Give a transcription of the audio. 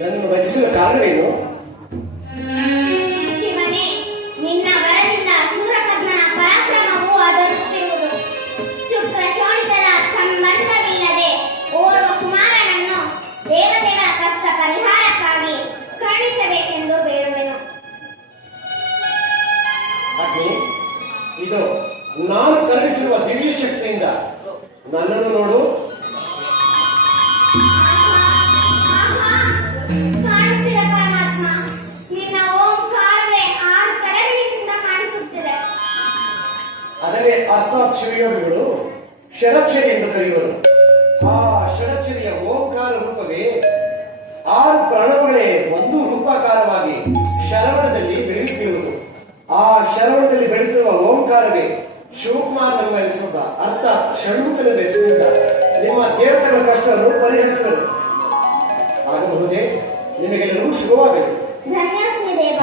ನನ್ನನ್ನು ರಚಿಸಲು ಕಾರಣವೇನು? ಶಿವನೇ, ನಿನ್ನ ವರದಿಂದ ಶೂರಕರ್ಣನ ಪರಾಕ್ರಮವು ಅದರುತ್ತಿರುವುದು. ಶುಕ್ರ ಶೋಣಿತರ ಸಂಬಂಧವಿಲ್ಲದೆ ಓರ್ವ ಕುಮಾರನನ್ನು ದೇವತೆಗಳ ಕಷ್ಟ ಪರಿಹಾರಕ್ಕಾಗಿ ಕರುಣಿಸಬೇಕೆಂದು ಬೇಡುವೆನು. ಅಗ್ನಿ, ಇದು ನಾನು ಕರುಣಿಸಿರುವ ದಿವ್ಯ ಶಕ್ತಿಯಿಂದ ನನ್ನನ್ನು ನೋಡು. ಕಾಣುತ್ತಿಲ್ಲ ಪರಮಾತ್ಮ, ನಿನ್ನ ಓಂಕಾರವೇ 6 ಕಡೆಗಳಿಂದ ಕಾಣಿಸುತ್ತಿದೆ. ಅದನ್ನೇ ಅರ್ಥಾತ್ ಶಿವಯೋಗಿಗಳು ಷಡಕ್ಷರಿ ಎಂದು ಕರೆಯುವರು. ಆ ಷಡಕ್ಷರಿಯ ಓಂಕಾರ ರೂಪವೇ 6 ಪ್ರಣವಗಳೇ ಒಂದು ರೂಪಾಕಾರವಾಗಿ ಶರವಣದಲ್ಲಿ ಬೆಳೆಯುತ್ತಿರುವುದು. ಆ ಶರವಣದಲ್ಲಿ ಬೆಳೆಯುತ್ತಿರುವ ಓಂಕಾರವೇ ಶಿವಕುಮಾರ್ ಎಂಬ ಹೆಸರು, ಅರ್ಥಾತ್ ಷಣ್ಮುಖನ ಹೆಸರಿನಿಂದ ನಿಮ್ಮ ದೇವತೆಗಳ ಕಷ್ಟವನ್ನು ಪರಿಹರಿಸಲು ಆಗಬಹುದೇ? ನಿಮಗೆಲ್ಲರೂ ಶುಭವಾಗಲಿ. ಧನ್ಯೋಸ್ಮಿ ದೇವ.